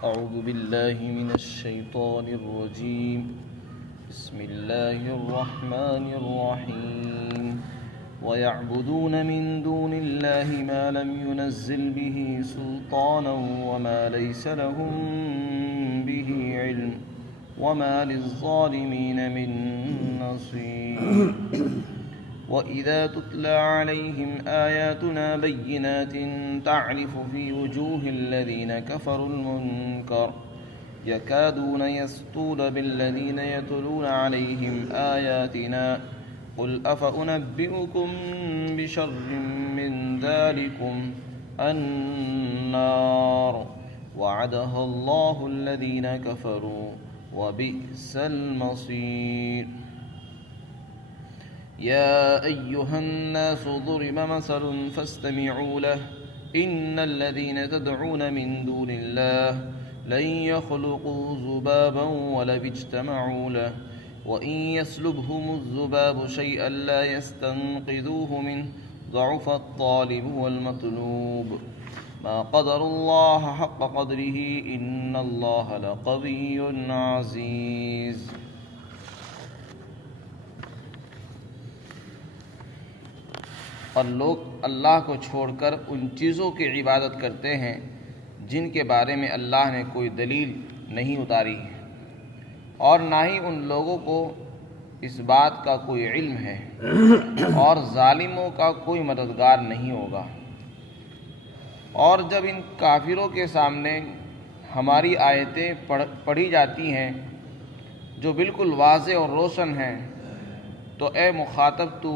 أعوذ بالله من الشيطان الرجيم. بسم الله الرحمن الرحيم. ويعبدون من دون الله ما لم ينزل به سلطانا وما ليس لهم به علم وما للظالمين من نصير. وإذا تتلى عليهم آياتنا بينات تعرف في وجوه الذين كفروا المنكر يكادون يسطون بالذين يتلون عليهم آياتنا قل أفأنبئكم بشر من ذلكم النار وعدها الله الذين كفروا وبئس المصير. يا أيها الناس ضرب مثل فاستمعوا له إن الذين تدعون من دون الله لن يخلقوا ذبابا ولو اجتمعوا له وإن يسلبهم الذباب شيئا لا يستنقذوه منه ضعف الطالب والمطلوب ما قدر الله حق قدره إن الله لقوي عزيز. اور لوگ اللہ کو چھوڑ کر ان چیزوں کی عبادت کرتے ہیں جن کے بارے میں اللہ نے کوئی دلیل نہیں اتاری ہے، اور نہ ہی ان لوگوں کو اس بات کا کوئی علم ہے، اور ظالموں کا کوئی مددگار نہیں ہوگا۔ اور جب ان کافروں کے سامنے ہماری آیتیں پڑھی جاتی ہیں جو بالکل واضح اور روشن ہیں تو اے مخاطب تو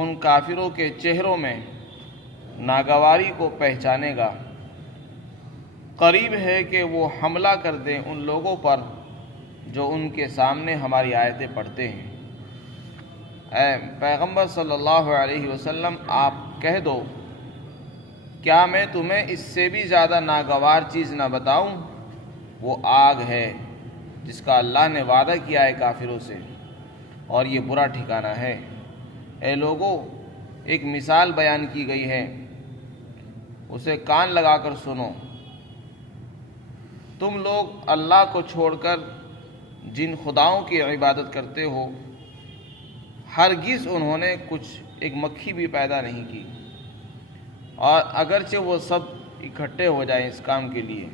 ان کافروں کے چہروں میں ناگواری کو پہچانے گا۔ قریب ہے کہ وہ حملہ کر دیں ان لوگوں پر جو ان کے سامنے ہماری آیتیں پڑھتے ہیں۔ اے پیغمبر صلی اللہ علیہ وسلم آپ کہہ دو، کیا میں تمہیں اس سے بھی زیادہ ناگوار چیز نہ بتاؤں؟ وہ آگ ہے جس کا اللہ نے وعدہ کیا ہے کافروں سے، اور یہ برا ٹھکانہ ہے۔ اے لوگو، ایک مثال بیان کی گئی ہے، اسے کان لگا کر سنو۔ تم لوگ اللہ کو چھوڑ کر جن خداؤں کی عبادت کرتے ہو، ہرگز انہوں نے کچھ ایک مکھی بھی پیدا نہیں کی، اور اگرچہ وہ سب اکٹھے ہو جائیں اس کام کے لیے۔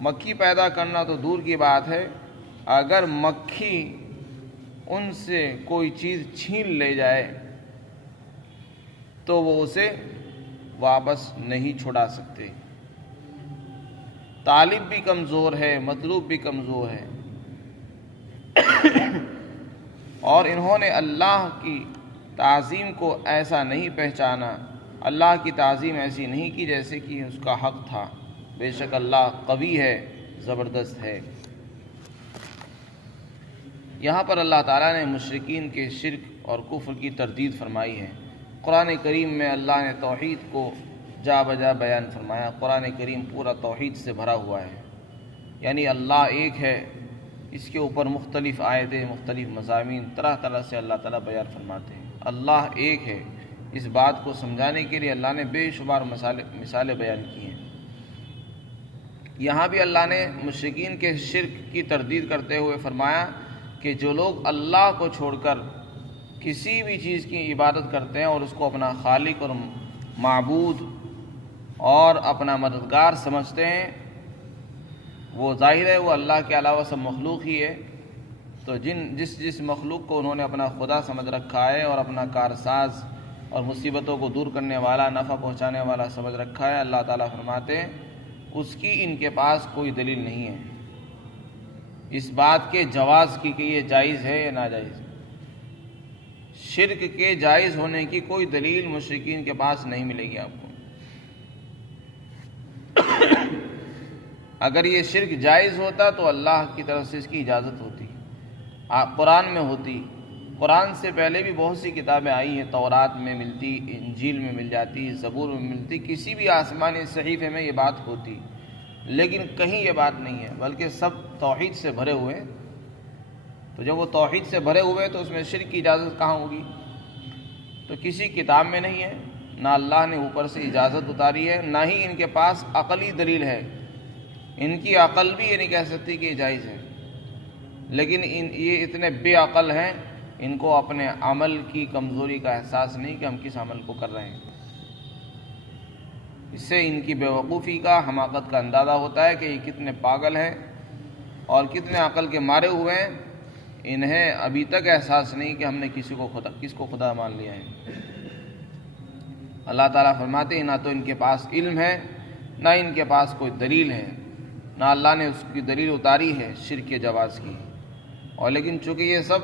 مکھی پیدا کرنا تو دور کی بات ہے، اگر مکھی ان سے کوئی چیز چھین لے جائے تو وہ اسے واپس نہیں چھڑا سکتے۔ طالب بھی کمزور ہے، مطلوب بھی کمزور ہے، اور انہوں نے اللہ کی تعظیم کو ایسا نہیں پہچانا، اللہ کی تعظیم ایسی نہیں کی جیسے کہ اس کا حق تھا۔ بے شک اللہ قوی ہے، زبردست ہے۔ یہاں پر اللہ تعالیٰ نے مشرکین کے شرک اور کفر کی تردید فرمائی ہے۔ قرآن کریم میں اللہ نے توحید کو جا بجا بیان فرمایا۔ قرآن کریم پورا توحید سے بھرا ہوا ہے، یعنی اللہ ایک ہے، اس کے اوپر مختلف آیتیں، مختلف مضامین طرح طرح سے اللہ تعالیٰ بیان فرماتے ہیں۔ اللہ ایک ہے، اس بات کو سمجھانے کے لیے اللہ نے بے شمار مثالیں بیان کی ہیں۔ یہاں بھی اللہ نے مشرکین کے شرک کی تردید کرتے ہوئے فرمایا کہ جو لوگ اللہ کو چھوڑ کر کسی بھی چیز کی عبادت کرتے ہیں اور اس کو اپنا خالق اور معبود اور اپنا مددگار سمجھتے ہیں، وہ ظاہر ہے وہ اللہ کے علاوہ سب مخلوق ہی ہے۔ تو جس مخلوق کو انہوں نے اپنا خدا سمجھ رکھا ہے اور اپنا کارساز اور مصیبتوں کو دور کرنے والا، نفع پہنچانے والا سمجھ رکھا ہے، اللہ تعالیٰ فرماتے ہیں اس کی ان کے پاس کوئی دلیل نہیں ہے اس بات کے جواز کی کہ یہ جائز ہے یا ناجائز۔ شرک کے جائز ہونے کی کوئی دلیل مشرکین کے پاس نہیں ملے گی آپ کو۔ اگر یہ شرک جائز ہوتا تو اللہ کی طرف سے اس کی اجازت ہوتی، قرآن میں ہوتی۔ قرآن سے پہلے بھی بہت سی کتابیں آئی ہیں، تورات میں ملتی، انجیل میں مل جاتی، زبور میں ملتی، کسی بھی آسمانی صحیفے میں یہ بات ہوتی، لیکن کہیں یہ بات نہیں ہے، بلکہ سب توحید سے بھرے ہوئے ہیں۔ تو جب وہ توحید سے بھرے ہوئے تو اس میں شرک کی اجازت کہاں ہوگی؟ تو کسی کتاب میں نہیں ہے، نہ اللہ نے اوپر سے اجازت اتاری ہے، نہ ہی ان کے پاس عقلی دلیل ہے۔ ان کی عقل بھی یہ نہیں کہہ سکتی کہ یہ جائز ہے، لیکن یہ اتنے بے عقل ہیں، ان کو اپنے عمل کی کمزوری کا احساس نہیں کہ ہم کس عمل کو کر رہے ہیں۔ اس سے ان کی بیوقوفی کا، حماقت کا اندازہ ہوتا ہے کہ یہ کتنے پاگل ہیں اور کتنے عقل کے مارے ہوئے ہیں۔ انہیں ابھی تک احساس نہیں کہ ہم نے کس کو خدا مان لیا ہے۔ اللہ تعالیٰ فرماتے ہیں نہ تو ان کے پاس علم ہے، نہ ان کے پاس کوئی دلیل ہے، نہ اللہ نے اس کی دلیل اتاری ہے شرک کے جواز کی، اور لیکن چونکہ یہ سب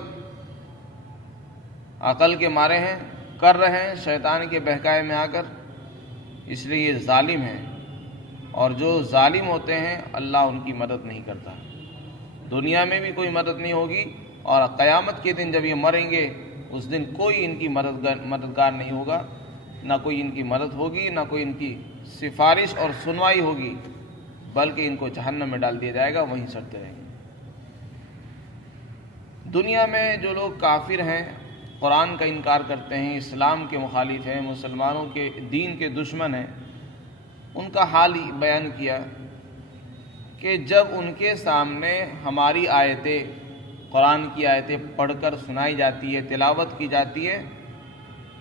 عقل کے مارے ہیں، کر رہے ہیں شیطان کے بہکائے میں آ کر، اس لیے یہ ظالم ہیں، اور جو ظالم ہوتے ہیں اللہ ان کی مدد نہیں کرتا۔ دنیا میں بھی کوئی مدد نہیں ہوگی، اور قیامت کے دن جب یہ مریں گے اس دن کوئی ان کی مددگار نہیں ہوگا، نہ کوئی ان کی مدد ہوگی، نہ کوئی ان کی سفارش اور سنوائی ہوگی، بلکہ ان کو جہنم میں ڈال دیا جائے گا، وہیں سڑتے رہیں گے۔ دنیا میں جو لوگ کافر ہیں، قرآن کا انکار کرتے ہیں، اسلام کے مخالف ہیں، مسلمانوں کے دین کے دشمن ہیں، ان کا حال بیان کیا کہ جب ان کے سامنے ہماری آیتیں، قرآن کی آیتیں پڑھ کر سنائی جاتی ہے، تلاوت کی جاتی ہے،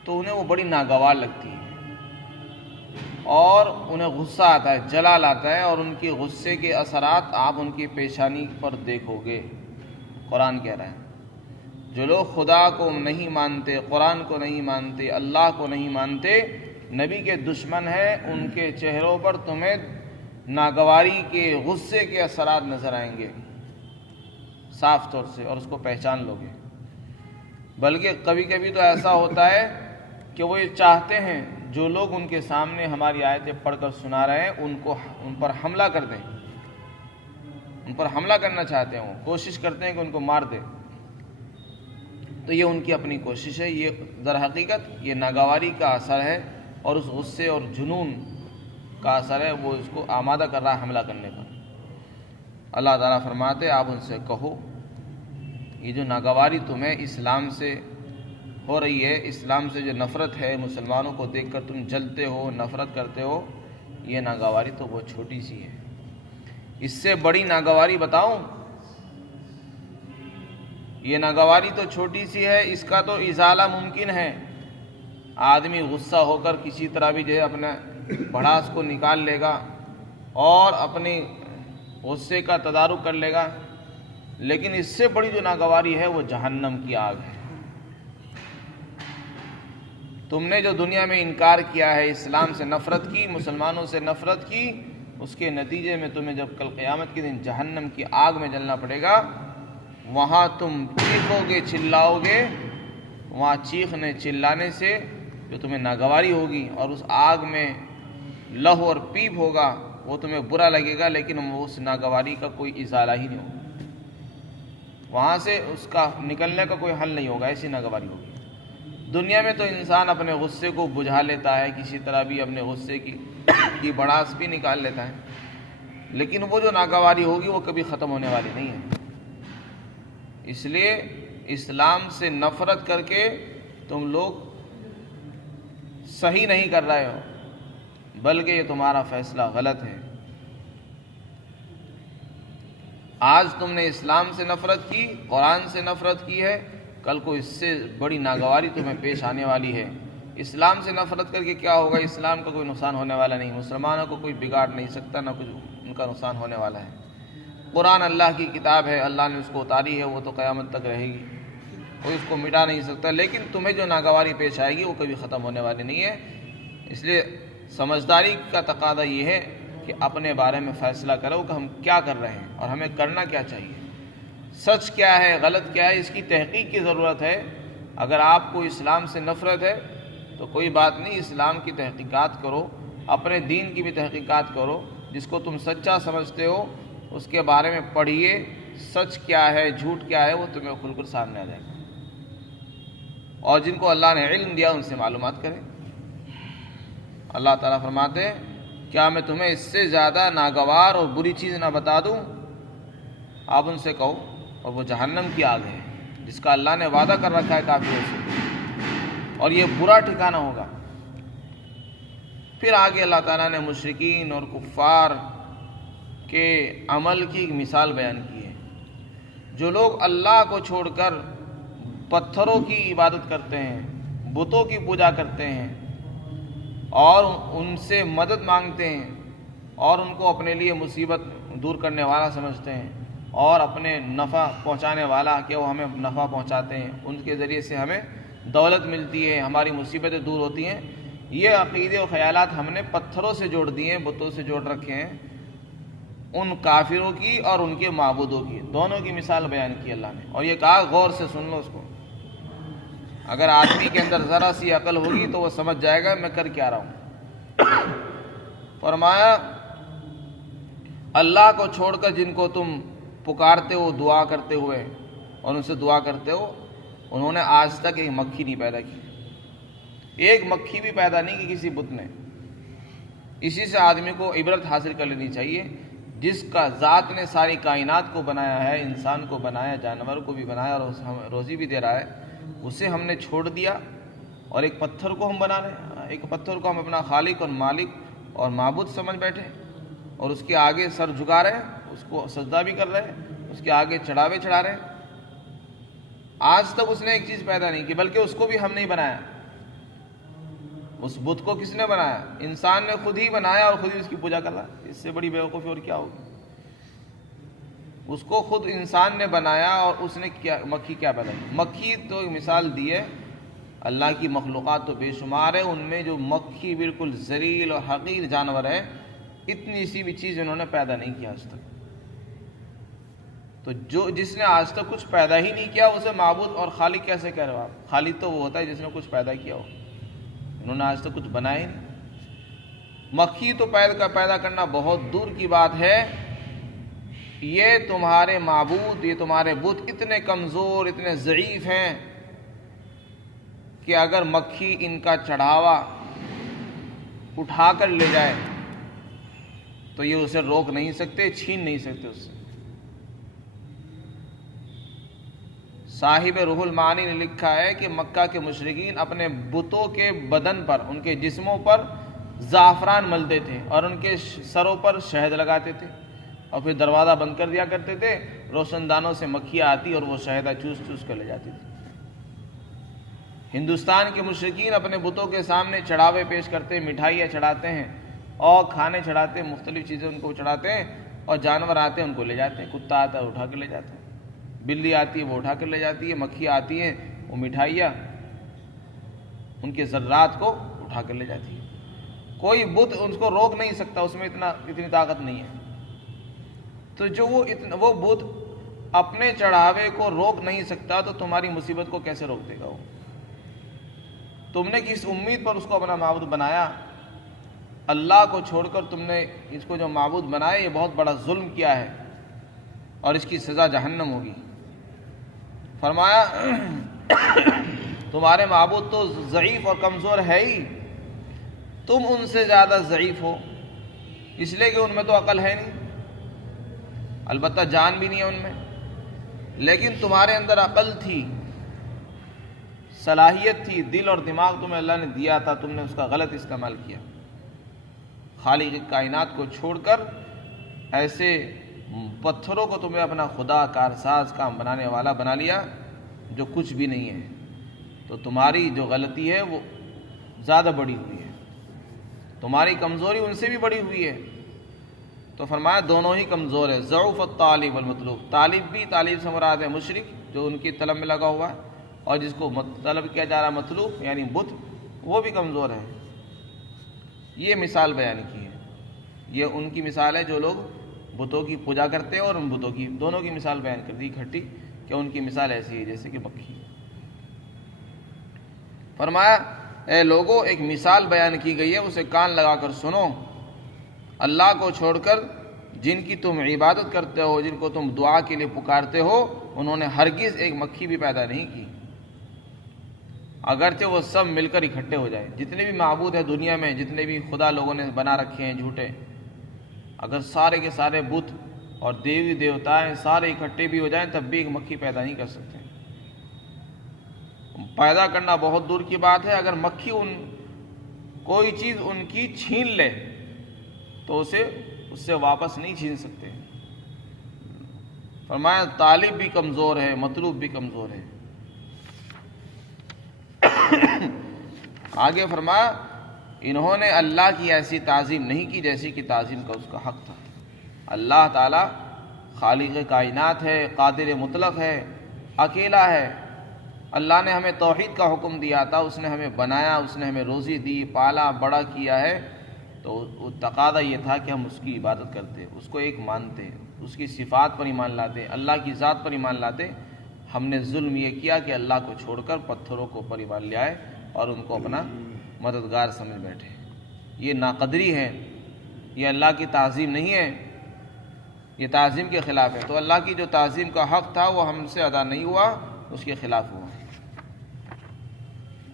تو انہیں وہ بڑی ناگوار لگتی ہے اور انہیں غصہ آتا ہے، جلال آتا ہے، اور ان کی غصے کے اثرات آپ ان کی پیشانی پر دیکھو گے۔ قرآن کہہ رہا ہے جو لوگ خدا کو نہیں مانتے، قرآن کو نہیں مانتے، اللہ کو نہیں مانتے، نبی کے دشمن ہیں، ان کے چہروں پر تمہیں ناگواری کے، غصے کے اثرات نظر آئیں گے صاف طور سے، اور اس کو پہچان لو گے۔ بلکہ کبھی کبھی تو ایسا ہوتا ہے کہ وہ یہ چاہتے ہیں جو لوگ ان کے سامنے ہماری آیتیں پڑھ کر سنا رہے ہیں ان پر حملہ کر دیں، ان پر حملہ کرنا چاہتے ہیں، وہ کوشش کرتے ہیں کہ ان کو مار دیں۔ تو یہ ان کی اپنی کوشش ہے، یہ در حقیقت یہ ناگواری کا اثر ہے، اور اس غصے اور جنون کا اثر ہے، وہ اس کو آمادہ کر رہا ہے حملہ کرنے پر۔ اللہ تعالیٰ فرماتے آپ ان سے کہو یہ جو ناگواری تمہیں اسلام سے ہو رہی ہے، اسلام سے جو نفرت ہے، مسلمانوں کو دیکھ کر تم جلتے ہو، نفرت کرتے ہو، یہ ناگواری تو بہت چھوٹی سی ہے۔ اس سے بڑی ناگواری بتاؤں؟ یہ ناگواری تو چھوٹی سی ہے، اس کا تو ازالہ ممکن ہے۔ آدمی غصہ ہو کر کسی طرح بھی جو ہے اپنا بھڑاس کو نکال لے گا اور اپنی غصے کا تدارک کر لے گا، لیکن اس سے بڑی جو ناگواری ہے وہ جہنم کی آگ ہے۔ تم نے جو دنیا میں انکار کیا ہے، اسلام سے نفرت کی، مسلمانوں سے نفرت کی، اس کے نتیجے میں تمہیں جب کل قیامت کے دن جہنم کی آگ میں جلنا پڑے گا، وہاں تم چیخو گے، چلاؤ گے، وہاں چیخنے چلانے سے جو تمہیں ناگواری ہوگی اور اس آگ میں لہو اور پیپ ہوگا، وہ تمہیں برا لگے گا، لیکن اس ناگواری کا کوئی ازالہ ہی نہیں ہوگا، وہاں سے اس کا نکلنے کا کوئی حل نہیں ہوگا، ایسی ناگواری ہوگی۔ دنیا میں تو انسان اپنے غصے کو بجھا لیتا ہے، کسی طرح بھی اپنے غصے کی بڑاس بھی نکال لیتا ہے، لیکن وہ جو ناگواری ہوگی وہ کبھی ختم ہونے والی نہیں ہے۔ اس لیے اسلام سے نفرت کر کے تم لوگ صحیح نہیں کر رہے ہو، بلکہ یہ تمہارا فیصلہ غلط ہے۔ آج تم نے اسلام سے نفرت کی، قرآن سے نفرت کی ہے، کل کو اس سے بڑی ناگواری تمہیں پیش آنے والی ہے۔ اسلام سے نفرت کر کے کیا ہوگا؟ اسلام کا کوئی نقصان ہونے والا نہیں، مسلمانوں کو کوئی بگاڑ نہیں سکتا، نہ کچھ ان کا نقصان ہونے والا ہے۔ قرآن اللہ کی کتاب ہے، اللہ نے اس کو اتاری ہے، وہ تو قیامت تک رہے گی، کوئی اس کو مٹا نہیں سکتا، لیکن تمہیں جو ناگواری پیش آئے گی وہ کبھی ختم ہونے والی نہیں ہے۔ اس لیے سمجھداری کا تقاضا یہ ہے کہ اپنے بارے میں فیصلہ کرو کہ ہم کیا کر رہے ہیں اور ہمیں کرنا کیا چاہیے، سچ کیا ہے، غلط کیا ہے، اس کی تحقیق کی ضرورت ہے۔ اگر آپ کو اسلام سے نفرت ہے تو کوئی بات نہیں، اسلام کی تحقیقات کرو، اپنے دین کی بھی تحقیقات کرو، جس کو تم سچا سمجھتے ہو اس کے بارے میں پڑھیے، سچ کیا ہے، جھوٹ کیا ہے، وہ تمہیں کھل کر سامنے آ جائے گا، اور جن کو اللہ نے علم دیا ان سے معلومات کریں۔ اللہ تعالیٰ فرماتے ہیں کیا میں تمہیں اس سے زیادہ ناگوار اور بری چیز نہ بتا دوں؟ آپ ان سے کہو، اور وہ جہنم کی آگ ہے جس کا اللہ نے وعدہ کر رکھا ہے کافروں سے، اور یہ برا ٹھکانہ ہوگا۔ پھر آگے اللہ تعالیٰ نے مشرکین اور کفار کے عمل کی ایک مثال بیان کی ہے۔ جو لوگ اللہ کو چھوڑ کر پتھروں کی عبادت کرتے ہیں، بتوں کی پوجا کرتے ہیں اور ان سے مدد مانگتے ہیں اور ان کو اپنے لیے مصیبت دور کرنے والا سمجھتے ہیں اور اپنے نفع پہنچانے والا کہ وہ ہمیں نفع پہنچاتے ہیں، ان کے ذریعے سے ہمیں دولت ملتی ہے، ہماری مصیبتیں دور ہوتی ہیں، یہ عقیدے و خیالات ہم نے پتھروں سے جوڑ دیے ہیں، بتوں سے جوڑ رکھے ہیں، ان کافروں کی اور ان کے معبودوں کی، دونوں کی مثال بیان کی اللہ نے، اور یہ کہا غور سے سن لو اس کو۔ اگر آدمی کے اندر ذرا سی عقل ہوگی تو وہ سمجھ جائے گا میں کر کیا رہا ہوں۔ فرمایا اللہ کو چھوڑ کر جن کو تم پکارتے ہو دعا کرتے ہوئے اور ان سے دعا کرتے ہو، انہوں نے آج تک ایک مکھی نہیں پیدا کی، ایک مکھی بھی پیدا نہیں کی کسی بت نے۔ اسی سے آدمی کو عبرت حاصل کر لینی چاہیے، جس کا ذات نے ساری کائنات کو بنایا ہے، انسان کو بنایا، جانور کو بھی بنایا اور ہمیں روزی بھی دے رہا ہے، اسے ہم نے چھوڑ دیا اور ایک پتھر کو ہم بنا رہے ہیں، ایک پتھر کو ہم اپنا خالق اور مالک اور معبود سمجھ بیٹھے اور اس کے آگے سر جھکا رہے ہیں، اس کو سجدہ بھی کر رہے ہیں، اس کے آگے چڑھاوے چڑھا رہے ہیں۔ آج تک اس نے ایک چیز پیدا نہیں کی، بلکہ اس کو بھی ہم نہیں بنایا۔ اس بت کو کس نے بنایا؟ انسان نے خود ہی بنایا اور خود ہی اس کی پوجا کر رہا ہے۔ اس سے بڑی بیوقوفی اور کیا ہوگی؟ اس کو خود انسان نے بنایا اور اس نے کیا مکھی کیا پیدا کی؟ مکھی تو ایک مثال دی ہے، اللہ کی مخلوقات تو بے شمار ہے، ان میں جو مکھی بالکل ذلیل اور حقیر جانور ہے، اتنی سی بھی چیز انہوں نے پیدا نہیں کیا آج تک۔ تو جس نے آج تک کچھ پیدا ہی نہیں کیا اسے معبود اور خالق کیسے کہہ رہے ہو آپ؟ خالق تو وہ ہوتا ہے جس نے کچھ پیدا کیا ہو، انہوں نے آج تک کچھ بنایا ہی نہیں۔ مکھی تو پیدا کرنا بہت دور کی بات ہے، یہ تمہارے معبود، یہ تمہارے بت اتنے کمزور، اتنے ضعیف ہیں کہ اگر مکھی ان کا چڑھاوا اٹھا کر لے جائے تو یہ اسے روک نہیں سکتے، چھین نہیں سکتے اس سے۔ صاحب روح المعانی نے لکھا ہے کہ مکہ کے مشرکین اپنے بتوں کے بدن پر، ان کے جسموں پر زعفران ملتے تھے اور ان کے سروں پر شہد لگاتے تھے اور پھر دروازہ بند کر دیا کرتے تھے، روشن دانوں سے مکھیاں آتی اور وہ شہدہ چوس چوس کر لے جاتی تھی۔ ہندوستان کے مشرکین اپنے بتوں کے سامنے چڑھاوے پیش کرتے، مٹھائیاں چڑھاتے ہیں اور کھانے چڑھاتے ہیں، مختلف چیزیں ان کو چڑھاتے ہیں، اور جانور آتے ہیں ان کو لے جاتے ہیں، کتا آتا ہے اٹھا کے لے جاتے ہیں، بلی آتی ہے وہ اٹھا کر لے جاتی ہے، مکھیاں آتی ہیں وہ مٹھائیاں ان کے ذرات کو اٹھا کر لے جاتی ہے۔ کوئی بت ان کو روک نہیں سکتا، اس میں اتنی طاقت نہیں ہے۔ تو جو وہ بت اپنے چڑھاوے کو روک نہیں سکتا تو تمہاری مصیبت کو کیسے روک دے گا وہ؟ تم نے کس امید پر اس کو اپنا معبود بنایا؟ اللہ کو چھوڑ کر تم نے اس کو جو معبود بنایا، یہ بہت بڑا ظلم کیا ہے اور اس کی سزا جہنم ہوگی۔ فرمایا تمہارے معبود تو ضعیف اور کمزور ہے ہی، تم ان سے زیادہ ضعیف ہو، اس لیے کہ ان میں تو عقل ہے نہیں، البتہ جان بھی نہیں ہے ان میں، لیکن تمہارے اندر عقل تھی، صلاحیت تھی، دل اور دماغ تمہیں اللہ نے دیا تھا، تم نے اس کا غلط استعمال کیا۔ خالق کائنات کو چھوڑ کر ایسے پتھروں کو تمہیں اپنا خدا، کارساز، کام بنانے والا بنا لیا جو کچھ بھی نہیں ہے، تو تمہاری جو غلطی ہے وہ زیادہ بڑی ہوئی ہے، تمہاری کمزوری ان سے بھی بڑی ہوئی ہے۔ تو فرمایا دونوں ہی کمزور ہے، ضعف الطالب والمطلوب، طالب بھی، طالب سے مراد ہے مشرک جو ان کی طلب میں لگا ہوا ہے، اور جس کو طلب کیا جا رہا مطلوب یعنی بت، وہ بھی کمزور ہے۔ یہ مثال بیان کی ہے، یہ ان کی مثال ہے جو لوگ بتوں کی پوجا کرتے ہیں، اور ان بتوں کی، دونوں کی مثال بیان کر دی اکٹھی کہ ان کی مثال ایسی ہے جیسے کہ مکھی۔ فرمایا اے لوگو، ایک مثال بیان کی گئی ہے، اسے کان لگا کر سنو۔ اللہ کو چھوڑ کر جن کی تم عبادت کرتے ہو، جن کو تم دعا کے لیے پکارتے ہو، انہوں نے ہرگز ایک مکھی بھی پیدا نہیں کی، اگرچہ وہ سب مل کر اکٹھے ہو جائیں۔ جتنے بھی معبود ہیں دنیا میں، جتنے بھی خدا لوگوں نے بنا رکھے ہیں جھوٹے، اگر سارے کے سارے بت اور دیوی دیوتائیں سارے اکٹھے بھی ہو جائیں تب بھی ایک مکھی پیدا نہیں کر سکتے۔ پیدا کرنا بہت دور کی بات ہے، اگر مکھی ان کوئی چیز ان کی چھین لے تو اسے اس سے واپس نہیں چھین سکتے۔ فرمایا طالب بھی کمزور ہے، مطلوب بھی کمزور ہے۔ آگے فرمایا انہوں نے اللہ کی ایسی تعظیم نہیں کی جیسی کہ تعظیم کا اس کا حق تھا۔ اللہ تعالیٰ خالق کائنات ہے، قادر مطلق ہے، اکیلا ہے۔ اللہ نے ہمیں توحید کا حکم دیا تھا، اس نے ہمیں بنایا، اس نے ہمیں روزی دی، پالا بڑا کیا ہے، تو تقاضا یہ تھا کہ ہم اس کی عبادت کرتے، اس کو ایک مانتے، اس کی صفات پر ایمان لاتے، اللہ کی ذات پر ایمان لاتے۔ ہم نے ظلم یہ کیا کہ اللہ کو چھوڑ کر پتھروں کو پر ایمان لے آئے اور ان کو اپنا مددگار سمجھ بیٹھے۔ یہ ناقدری ہے، یہ اللہ کی تعظیم نہیں ہے، یہ تعظیم کے خلاف ہے۔ تو اللہ کی جو تعظیم کا حق تھا وہ ہم سے ادا نہیں ہوا، اس کے خلاف ہوا۔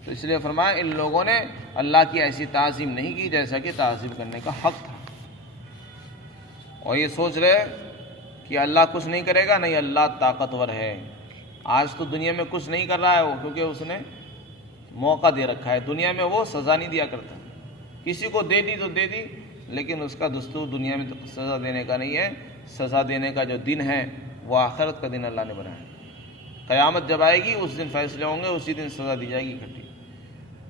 تو اس لیے فرمایا ان لوگوں نے اللہ کی ایسی تعظیم نہیں کی جیسا کہ تعظیم کرنے کا حق تھا، اور یہ سوچ رہے کہ اللہ کچھ نہیں کرے گا، نہیں، اللہ طاقتور ہے۔ آج تو دنیا میں کچھ نہیں کر رہا ہے وہ، کیونکہ اس نے موقع دے رکھا ہے۔ دنیا میں وہ سزا نہیں دیا کرتا، کسی کو دے دی تو دے دی، لیکن اس کا دستور دنیا میں تو سزا دینے کا نہیں ہے۔ سزا دینے کا جو دن ہے وہ آخرت کا دن اللہ نے بنایا ہے۔ قیامت جب آئے گی اس دن فیصلے ہوں گے، اسی دن سزا دی جائے گی اکٹھی۔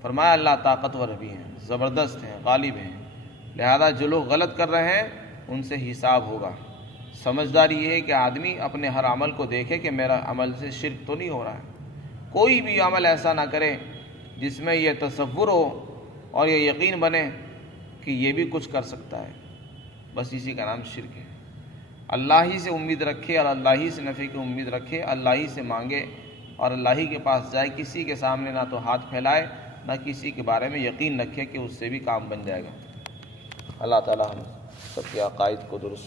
فرمایا اللہ طاقتور بھی ہیں، زبردست ہیں، غالب ہیں، لہذا جو لوگ غلط کر رہے ہیں ان سے حساب ہوگا۔ سمجھداری یہ ہے کہ آدمی اپنے ہر عمل کو دیکھے کہ میرا عمل سے شرک تو نہیں ہو رہا ہے۔ کوئی بھی عمل ایسا نہ کرے جس میں یہ تصور ہو اور یہ یقین بنے کہ یہ بھی کچھ کر سکتا ہے، بس اسی کا نام شرک ہے۔ اللہ ہی سے امید رکھے اور اللہ ہی سے نفع کی امید رکھے، اللہ ہی سے مانگے اور اللہ ہی کے پاس جائے، کسی کے سامنے نہ تو ہاتھ پھیلائے نہ کسی کے بارے میں یقین رکھے کہ اس سے بھی کام بن جائے گا۔ اللہ تعالیٰ ہم سب کے عقائد کو درست